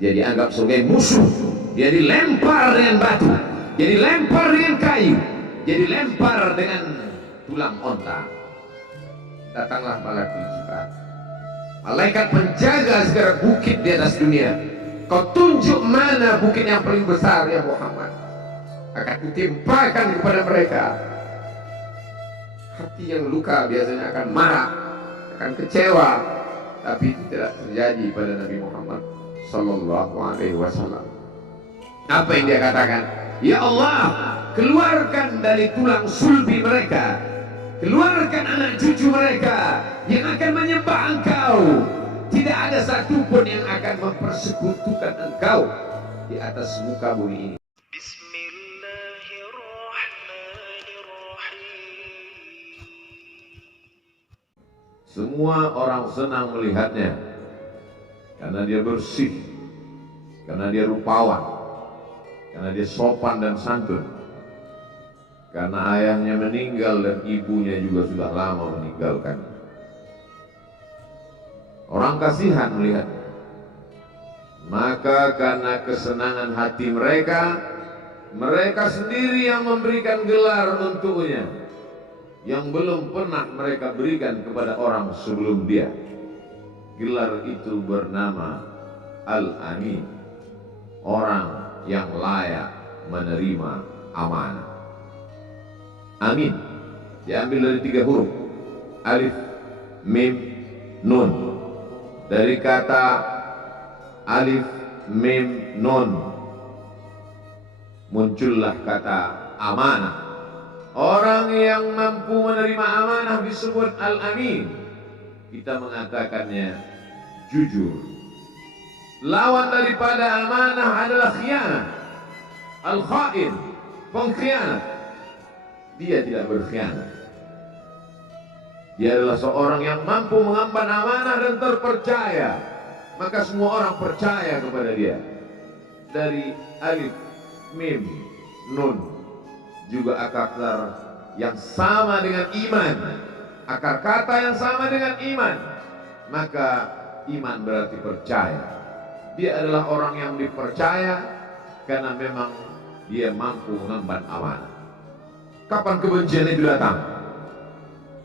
dia dianggap sebagai musuh, dia dilempar dengan batu, dia dilempar dengan kayu, dia dilempar dengan tulang onta. Datanglah malaikat Jibril, malaikat penjaga segala bukit di atas dunia. Kau tunjuk mana bukit yang paling besar ya Muhammad, akan kutimpakan kepada mereka. Hati yang luka biasanya akan marah, akan kecewa, tapi itu tidak terjadi pada Nabi Muhammad Sallallahu Alaihi Wasallam. Apa yang dia katakan? Ya Allah, keluarkan dari tulang sulbi mereka, keluarkan anak cucu mereka yang akan menyembah Engkau. Tidak ada satupun yang akan mempersekutukan Engkau di atas muka bumi ini. Semua orang senang melihatnya karena dia bersih, karena dia rupawan, karena dia sopan dan santun, karena ayahnya meninggal dan ibunya juga sudah lama meninggalkan. Orang kasihan melihatnya. Maka karena kesenangan hati mereka, mereka sendiri yang memberikan gelar untuknya yang belum pernah mereka berikan kepada orang sebelum dia. Gelar itu bernama Al-Amin, orang yang layak menerima amanah. Amin diambil dari 3 huruf, alif, mim, nun. Dari kata alif, mim, nun muncullah kata amanah. Orang yang mampu menerima amanah disebut Al-Amin. Kita mengatakannya jujur. Lawan daripada amanah adalah khianat. Al-Khain, pengkhianat. Dia tidak berkhianat. Dia adalah seorang yang mampu mengemban amanah dan terpercaya. Maka semua orang percaya kepada dia. Dari alif, mim, nun, juga akar yang sama dengan iman, akar kata yang sama dengan iman. Maka iman berarti percaya. Dia adalah orang yang dipercaya karena memang dia mampu mengemban amanah. Kapan kebencian itu datang?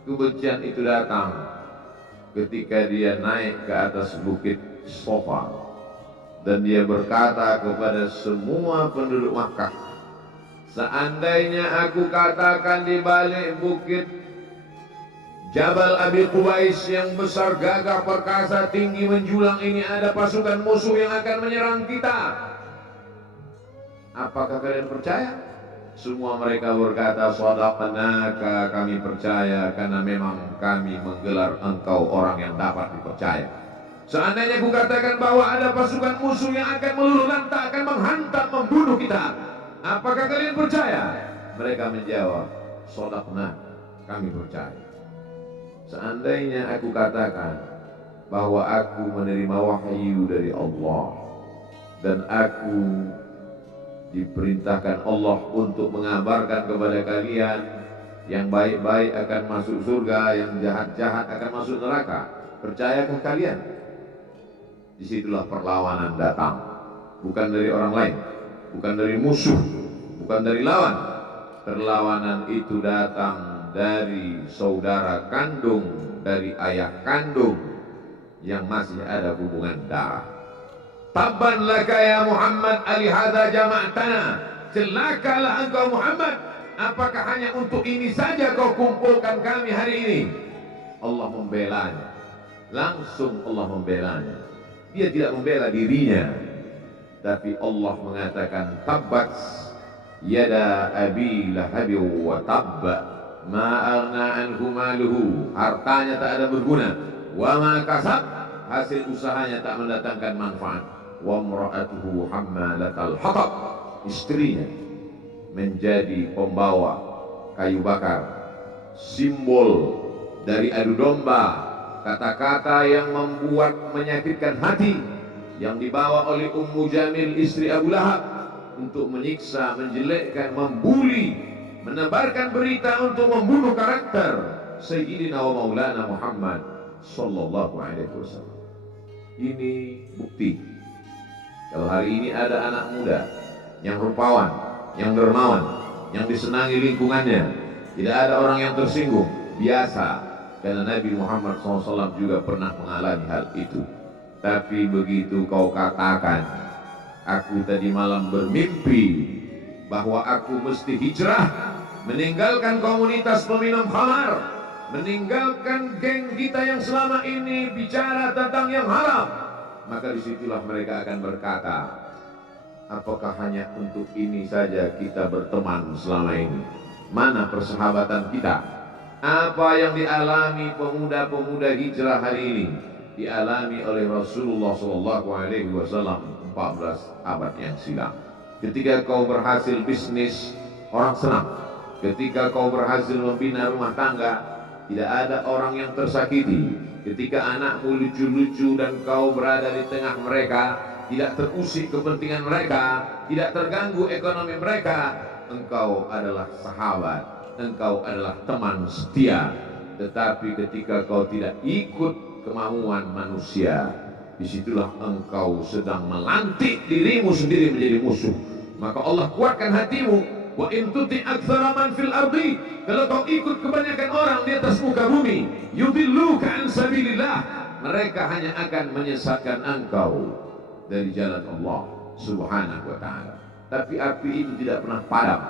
Kebencian itu datang ketika dia naik ke atas bukit Sofa dan dia berkata kepada semua penduduk Makkah, seandainya aku katakan di balik bukit Jabal Abi Qubais yang besar, gagah, perkasa, tinggi, menjulang ini ada pasukan musuh yang akan menyerang kita, apakah kalian percaya? Semua mereka berkata, shadaqnaka, kami percaya karena memang kami menggelar engkau orang yang dapat dipercaya. Seandainya aku katakan bahwa ada pasukan musuh yang akan meluluh lantak, akan menghantam, membunuh kita, apakah kalian percaya? Mereka menjawab, shadaqna, kami percaya. Seandainya aku katakan bahwa aku menerima wahyu dari Allah dan aku diperintahkan Allah untuk mengabarkan kepada kalian yang baik-baik akan masuk surga, yang jahat-jahat akan masuk neraka, percayakah kalian? Disitulah perlawanan datang, bukan dari orang lain, bukan dari musuh, bukan dari lawan. Perlawanan itu datang dari saudara kandung, dari ayah kandung yang masih ada hubungan darah. Tabban laka ya Muhammad alihada jama'tana, celakalah engkau Muhammad, apakah hanya untuk ini saja kau kumpulkan kami hari ini? Allah membelanya, langsung Allah membelanya. Dia tidak membela dirinya, tapi Allah mengatakan tabbat yada abi lahabi wa tabba ma aghna anhu maluhu, hartanya tak ada berguna, wa ma kasab, hasil usahanya tak mendatangkan manfaat, wa imra'atuhu hammalatal hatab, istrinya menjadi pembawa kayu bakar, simbol dari adu domba, kata-kata yang membuat menyakitkan hati yang dibawa oleh Ummu Jamil istri Abu Lahab untuk menyiksa, menjelekkan, membuli, menebarkan berita untuk membunuh karakter Sayyidina wa Maulana Muhammad Sallallahu Alaihi Wasallam. Ini bukti Kalau hari ini ada anak muda yang rupawan, yang dermawan, yang disenangi lingkungannya, tidak ada orang yang tersinggung, biasa. Karena Nabi Muhammad SAW juga pernah mengalami hal itu. Tapi begitu kau katakan, aku tadi malam bermimpi bahwa aku mesti hijrah, meninggalkan komunitas peminum khamar, meninggalkan geng kita yang selama ini bicara tentang yang haram, maka disitulah mereka akan berkata, apakah hanya untuk ini saja kita berteman selama ini? Mana persahabatan kita? Apa yang dialami pemuda-pemuda hijrah hari ini dialami oleh Rasulullah SAW 14 abad yang silam. Ketika kau berhasil bisnis, orang senang. Ketika kau berhasil membina rumah tangga, tidak ada orang yang tersakiti. Ketika anakmu lucu-lucu dan kau berada di tengah mereka, tidak terusik kepentingan mereka, tidak terganggu ekonomi mereka, engkau adalah sahabat, engkau adalah teman setia. Tetapi ketika kau tidak ikut kemauan manusia, disitulah engkau sedang melantik dirimu sendiri menjadi musuh. Maka Allah kuatkan hatimu. Wa in tuti aktsara man fil ardi, kalau kau ikut kebanyakan orang di atas muka bumi, yudilluka an sabilillah, mereka hanya akan menyesatkan engkau dari jalan Allah Subhanahu wa taala. Tapi api itu tidak pernah padam.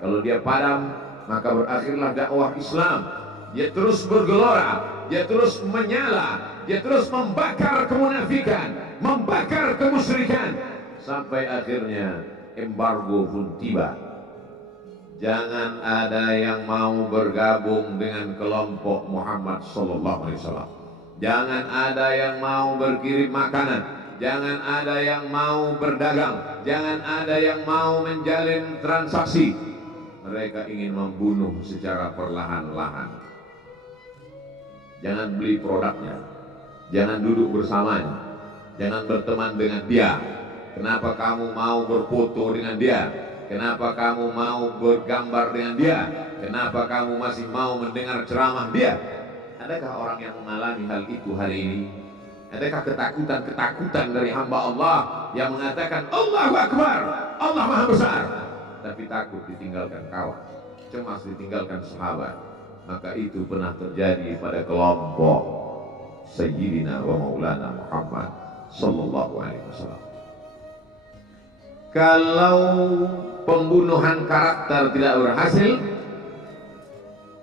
Kalau dia padam, maka berakhirlah dakwah Islam. Dia terus bergelora, dia terus menyala, dia terus membakar kemunafikan, membakar kemusyrikan, sampai akhirnya embargo pun tiba. Jangan ada yang mau bergabung dengan kelompok Muhammad sallallahu alaihi wasallam. Jangan ada yang mau berkirim makanan, jangan ada yang mau berdagang, jangan ada yang mau menjalin transaksi. Mereka ingin membunuh secara perlahan-lahan. Jangan beli produknya, jangan duduk bersamanya, jangan berteman dengan dia. Kenapa kamu mau berfoto dengan dia? Kenapa kamu mau bergambar dengan dia? Kenapa kamu masih mau mendengar ceramah dia? Adakah orang yang mengalami hal itu hari ini? Adakah ketakutan-ketakutan dari hamba Allah yang mengatakan Allahu Akbar, Allah Maha Besar, tapi takut ditinggalkan kawan, cemas ditinggalkan sahabat? Maka itu pernah terjadi pada kelompok Sayyidina wa Maulana Muhammad sallallahu alaihi wasallam. Kalau pembunuhan karakter tidak berhasil,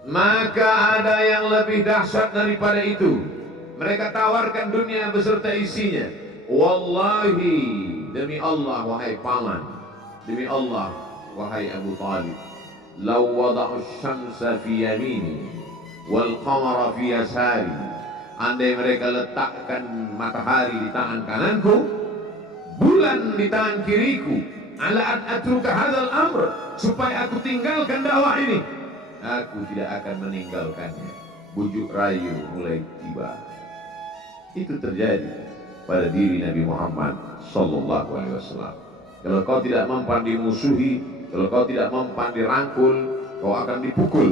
maka ada yang lebih dahsyat daripada itu. Mereka tawarkan dunia beserta isinya. Wallahi, demi Allah wahai paman, demi Allah wahai Abu Talib, law wada'u syamsa fi yamini wal qamara fi yasari, andai mereka letakkan matahari di tangan kananku, bulan di tangan kiriku, ala an atruka hadzal amr, supaya aku tinggalkan dakwah ini, aku tidak akan meninggalkannya. Bujuk rayu mulai tiba. Itu terjadi pada diri Nabi Muhammad sallallahu alaihi wasallam. Kalau kau tidak mempan dimusuhi, kalau kau tidak mempan dirangkul, kau akan dipukul.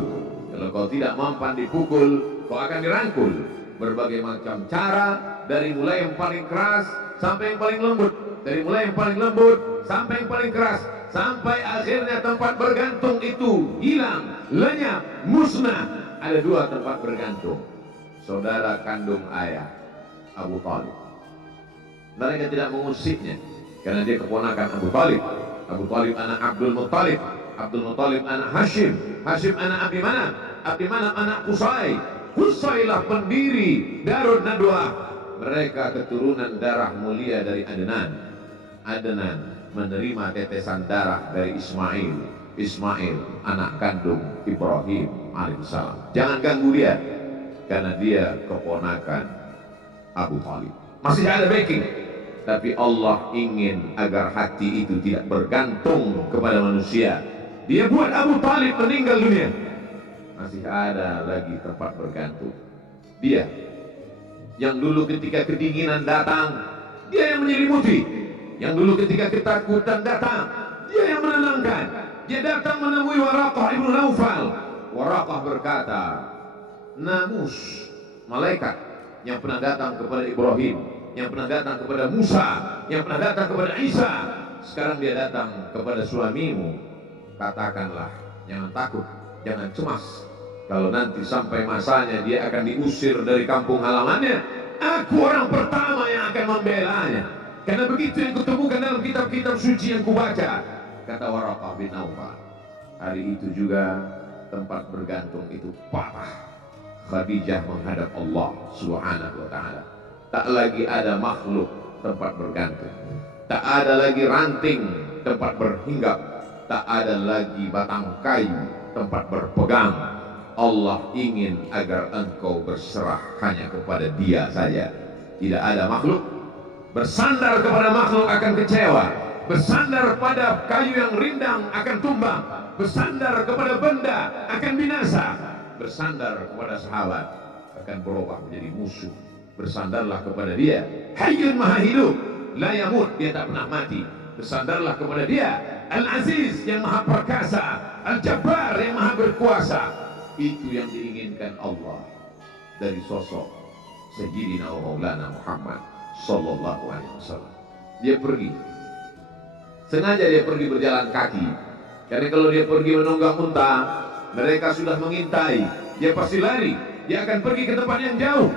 Kalau kau tidak mempan dipukul, kau akan dirangkul. Berbagai macam cara, dari mulai yang paling keras sampai yang paling lembut, dari mulai yang paling lembut sampai yang paling keras, sampai akhirnya tempat bergantung itu hilang, lenyap, musnah. Ada dua tempat bergantung, saudara kandung ayah Abu Talib. Mereka tidak mengusiknya karena dia keponakan Abu Talib. Abu Talib anak Abdul Muttalib, Abdul Muttalib anak Hashim, Hashim anak Abdi Manaf, Abdi Manaf anak Qusay, Qusaylah pendiri Darun Nadwah. Mereka keturunan darah mulia dari Adnan. Adnan menerima tetesan darah dari Ismail. Ismail anak kandung Ibrahim alaihissalam. Jangan ganggu dia, karena dia keponakan Abu Talib. Masih ada backing, tapi Allah ingin agar hati itu tidak bergantung kepada manusia. Dia buat Abu Talib meninggal dunia, masih ada lagi tempat bergantung. Dia yang dulu ketika kedinginan datang, dia yang menyelimuti. Yang dulu ketika ketakutan datang, dia yang menenangkan. Dia datang menemui Waraqah ibnu Naufal. Waraqah berkata, Namus, malaikat yang pernah datang kepada Ibrahim, yang pernah datang kepada Musa, yang pernah datang kepada Isa, sekarang dia datang kepada suamimu. Katakanlah, jangan takut, jangan cemas. Kalau nanti sampai masanya dia akan diusir dari kampung halamannya, aku orang pertama yang akan membelanya. Karena begitu yang kutemukan dalam kitab-kitab suci yang kubaca. Kata Waraqah bin Nawfal. Hari itu juga tempat bergantung itu patah. Khadijah menghadap Allah Subhanahu wa ta'ala. Tak lagi ada makhluk tempat bergantung. Tak ada lagi ranting tempat berhinggap. Tak ada lagi batang kayu tempat berpegang. Allah ingin agar engkau berserah hanya kepada Dia saja. Tidak ada makhluk. Bersandar kepada makhluk akan kecewa. Bersandar pada kayu yang rindang akan tumbang. Bersandar kepada benda akan binasa. Bersandar kepada sahabat akan berubah menjadi musuh. Bersandarlah kepada Dia, Hayyun Maha Hidup, la yamut, Dia tak pernah mati. Bersandarlah kepada Dia, Al-Aziz yang Maha Perkasa, Al-Jabbar yang Maha Berkuasa. Itu yang diinginkan Allah dari sosok Sayyidina Maulana Muhammad sallallahu alaihi wasallam. Dia pergi, sengaja dia pergi berjalan kaki, karena kalau dia pergi menunggang unta, mereka sudah mengintai, dia pasti lari, dia akan pergi ke tempat yang jauh.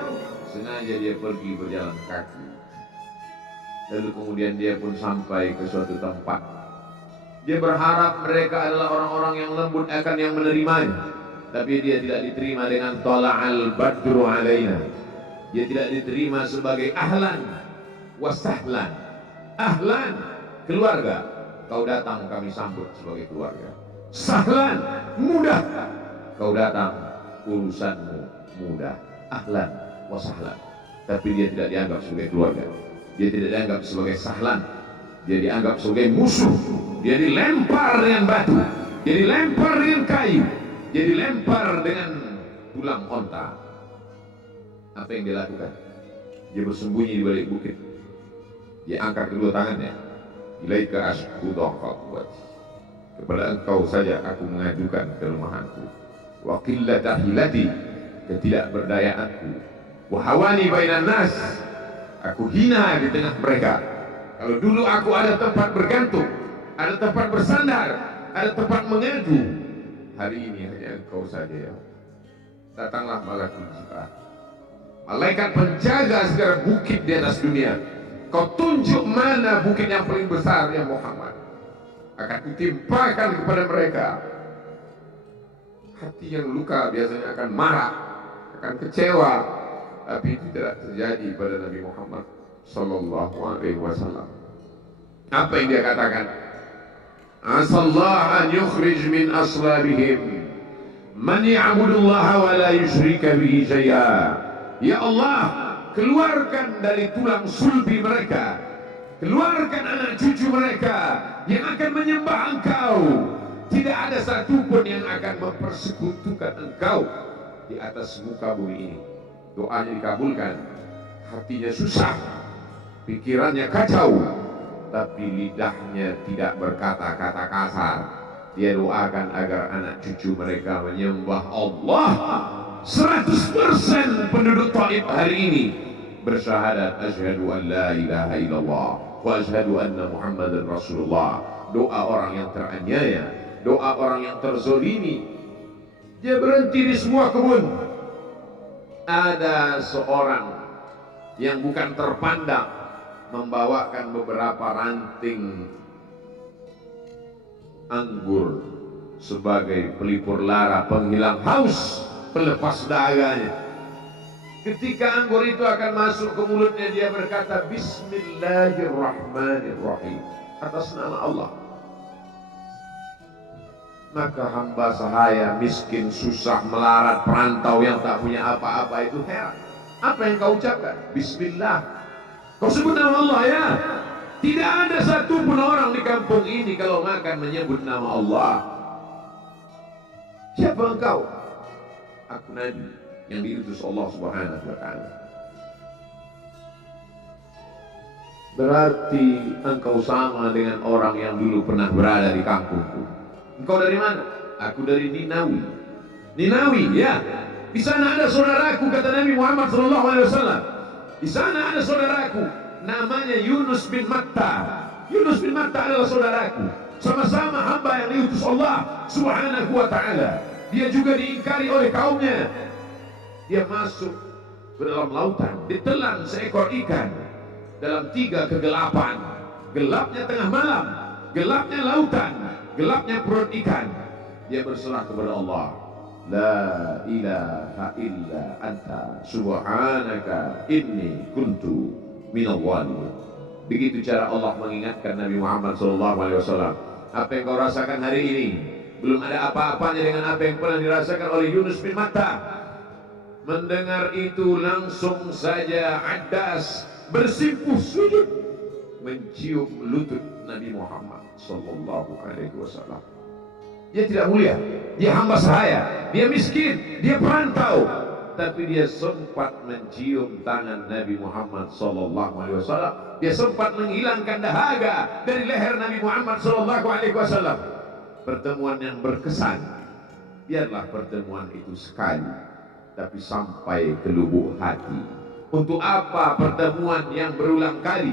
Sengaja dia pergi berjalan kaki. Lalu kemudian dia pun sampai ke suatu tempat. Dia berharap mereka adalah orang-orang yang lembut akan yang menerimanya. Tapi dia tidak diterima dengan tala'al badru alaina. Dia tidak diterima sebagai ahlan wasahlan. Ahlan, keluarga, kau datang kami sambut sebagai keluarga. Sahlan, mudah, kau datang urusanmu mudah. Ahlan wasahlan. Tapi dia tidak dianggap sebagai keluarga. Dia tidak dianggap sebagai sahlan. Dia dianggap sebagai musuh. Dia dilempar dengan batu. Dia dilempar dengan kayu. Dia dilempar dengan tulang onta. Apa yang dia lakukan? Dia bersembunyi di balik bukit. Dia angkat kedua tangannya. Ilaika ashku dhaqaqwati. Kepada engkau saja aku mengajukan kelemahanku. Wa qillata hilati, ketidakberdayaanku. Wa hawani bainan nas, aku hina di tengah mereka. Kalau dulu aku ada tempat bergantung, ada tempat bersandar, ada tempat mengadu, hari ini hanya engkau saja ya. Datanglah malaikat Jibril, malaikat penjaga segala bukit di atas dunia. Kau tunjuk mana bukit yang paling besar ya Muhammad. Akan kutimpakan kepada mereka. Hati yang luka biasanya akan marah, akan kecewa. Tapi itu tidak terjadi pada Nabi Muhammad sallallahu alaihi wasallam. Apa yang dia katakan? Asallahu an yukhrij min aslabihim man ya'budullaha wa la yusyrika bihi syai'a. Ya Allah, keluarkan dari tulang sulbi mereka, keluarkan anak cucu mereka yang akan menyembah Engkau. Tidak ada satupun yang akan mempersekutukan Engkau di atas muka bumi ini. Doanya dikabulkan, hatinya susah, pikirannya kacau, tapi lidahnya tidak berkata-kata kasar. Dia doakan agar anak cucu mereka menyembah Allah. 100% penduduk Taif hari ini bersyahadat asyhadu an la ilaha illallah wa asyhadu anna Muhammadan Rasulullah. Doa orang yang teraniaya, doa orang yang terzolimi. Dia berhenti di semua kebun. Ada seorang yang bukan terpandang membawakan beberapa ranting anggur sebagai pelipur lara, penghilang haus, pelepas dahaganya. Ketika anggur itu akan masuk ke mulutnya, dia berkata Bismillahirrahmanirrahim, atas nama Allah. Maka hamba sahaya miskin, susah, melarat, perantau yang tak punya apa-apa itu heran. Apa yang kau ucapkan? Bismillah. Kau sebut nama Allah ya. Tidak ada satupun orang di kampung ini kalau makan menyebut nama Allah. Siapa engkau? Aku Nabi yang diutus Allah Subhanahu wa ta'ala. Berarti engkau sama dengan orang yang dulu pernah berada di kampungku. Engkau dari mana? Aku dari Ninawi. Ninawi, ya. Di sana ada saudaraku, kata Nabi Muhammad SAW. Di sana ada saudaraku, namanya Yunus bin Matta. Yunus bin Matta adalah saudaraku. Sama-sama hamba yang diutus Allah Subhanahu wa ta'ala. Dia juga diingkari oleh kaumnya. Dia masuk ke dalam lautan, ditelan seekor ikan dalam 3 kegelapan. Gelapnya tengah malam, gelapnya lautan, gelapnya perut ikan. Dia berserah kepada Allah. La ilaha illa anta subhanaka inni kuntu minal zalimin. Begitu cara Allah mengingatkan Nabi Muhammad SAW. Apa yang kau rasakan hari ini belum ada apa-apanya dengan apa yang pernah dirasakan oleh Yunus bin Matta. Mendengar itu langsung saja Adas bersimpuh sujud mencium lutut Nabi Muhammad SAW. Dia tidak mulia, dia hamba sahaya, dia miskin, dia perantau, tapi dia sempat mencium tangan Nabi Muhammad SAW. Dia sempat menghilangkan dahaga dari leher Nabi Muhammad SAW. Pertemuan yang berkesan. Biarlah pertemuan itu sekali, tapi sampai ke lubuk hati. Untuk apa pertemuan yang berulang kali,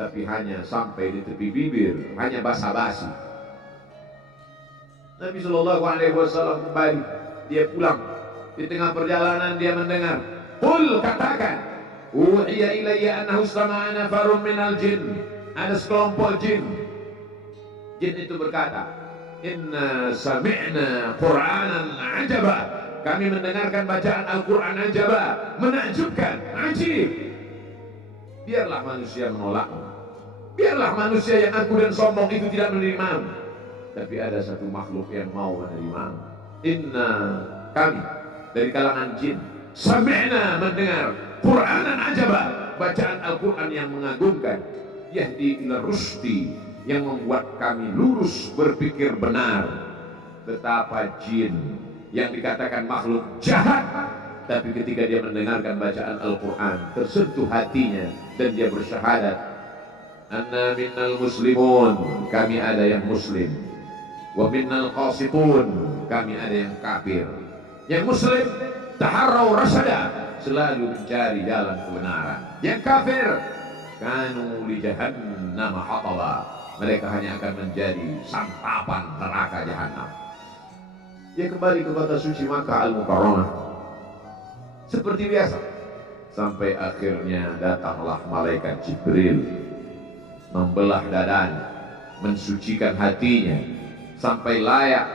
tapi hanya sampai di tepi bibir, hanya basa-basi. Nabi SAW kembali, dia pulang. Di tengah perjalanan dia mendengar, qul, katakan, uhiya ilayya annahu istama'a nafarun minal jin. Ada sekelompok jin. Jin itu berkata, inna sami'na Qur'anan ajaba. Kami mendengarkan bacaan Al-Quran ajaba, menakjubkan, ajib. Biarlah manusia menolakmu, biarlah manusia yang angkuh dan sombong itu tidak menerimamu, tapi ada satu makhluk yang mau menerima. Inna, kami dari kalangan jin, sami'na, mendengar Qur'anan ajaba, bacaan Al-Quran yang mengagumkan, yahdi ila rusdi, yang membuat kami lurus berpikir benar. Betapa jin yang dikatakan makhluk jahat, tapi ketika dia mendengarkan bacaan Al-Quran tersentuh hatinya dan dia bersyahadat, anna minnal muslimun, kami ada yang muslim, wa minnal qasitun, kami ada yang kafir. Yang muslim taharraw rasada, selalu mencari jalan kebenaran. Yang kafir kanu li jahannam hataba, mereka hanya akan menjadi santapan neraka jahanam. Dia kembali ke kota suci Makkah Al-Mukarramah seperti biasa, sampai akhirnya datanglah malaikat Jibril membelah dadanya, mensucikan hatinya sampai layak,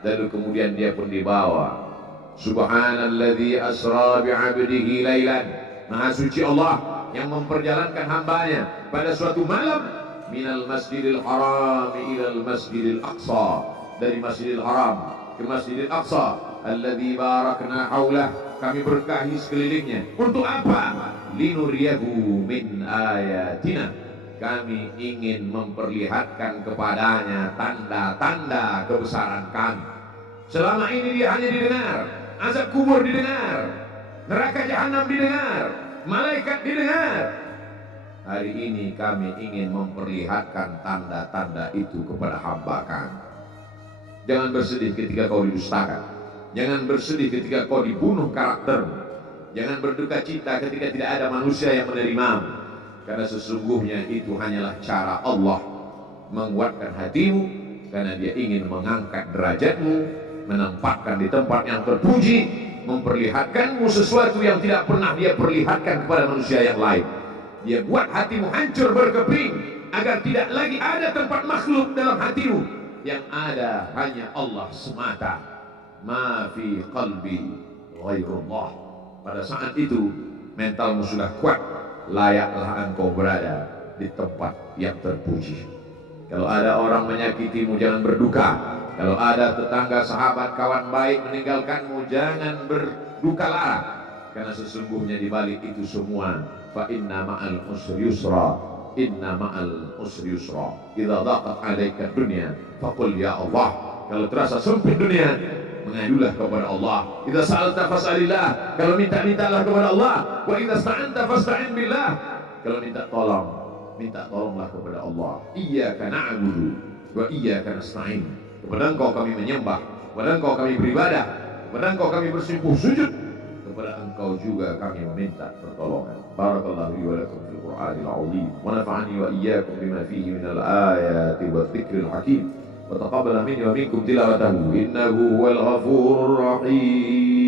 lalu kemudian dia pun dibawa. Subhanalladzi asra bi'abdihi lailan, maha suci Allah yang memperjalankan hambanya pada suatu malam, minal masjidil haram ilal masjidil aqsa, dari masjidil haram ke masjidil aqsa, alladzi barakna haulah, kami berkahi sekelilingnya. Untuk apa? Linuriyahu min ayatina, kami ingin memperlihatkan kepadanya tanda-tanda kebesaran kami. Selama ini dia hanya didengar, azab kubur didengar, neraka jahanam didengar, malaikat didengar. Hari ini kami ingin memperlihatkan tanda-tanda itu kepada hamba kami. Jangan bersedih ketika kau didustakan, jangan bersedih ketika kau dibunuh karaktermu, jangan berduka cita ketika tidak ada manusia yang menerimamu, karena sesungguhnya itu hanyalah cara Allah menguatkan hatimu, karena dia ingin mengangkat derajatmu, menempatkan di tempat yang terpuji, memperlihatkanmu sesuatu yang tidak pernah dia perlihatkan kepada manusia yang lain. Dia buat hatimu hancur berkeping agar tidak lagi ada tempat makhluk dalam hatimu, yang ada hanya Allah semata. Ma fi qalbi ghairullah. Pada saat itu mentalmu sudah kuat, layaklah engkau berada di tempat yang terpuji. Kalau ada orang menyakitimu, jangan berduka. Kalau ada tetangga, sahabat, kawan baik meninggalkanmu, jangan berduka lara, karena sesungguhnya di balik itu semua, fa inna ma'al usri yusra, inna ma'al usri yusra. Idza dhaqat 'alaika dunya faqul ya Allah. Kalau terasa sempit dunia, mengadulah kepada Allah. Idza sa'alta fas'alillah, kalau minta-mintalah kepada Allah. Wa idza sta'anta fasta'in billah, kalau minta tolong, minta tolonglah kepada Allah. Iyyaka na'budu wa iyyaka nasta'in, kepada Engkau kami menyembah, kepada Engkau kami beribadah, kepada Engkau kami bersimpuh sujud, kepada kepada Engkau juga kami meminta pertolongan. Barakallahu li wa lakum fil Qur'anil 'azim wa nafa'ani wa iyyakum bima fihi minal ayati wadh-dhikril hakim wa taqabbala minni wa minkum tilawatahu innahu huwal ghafurur rahim.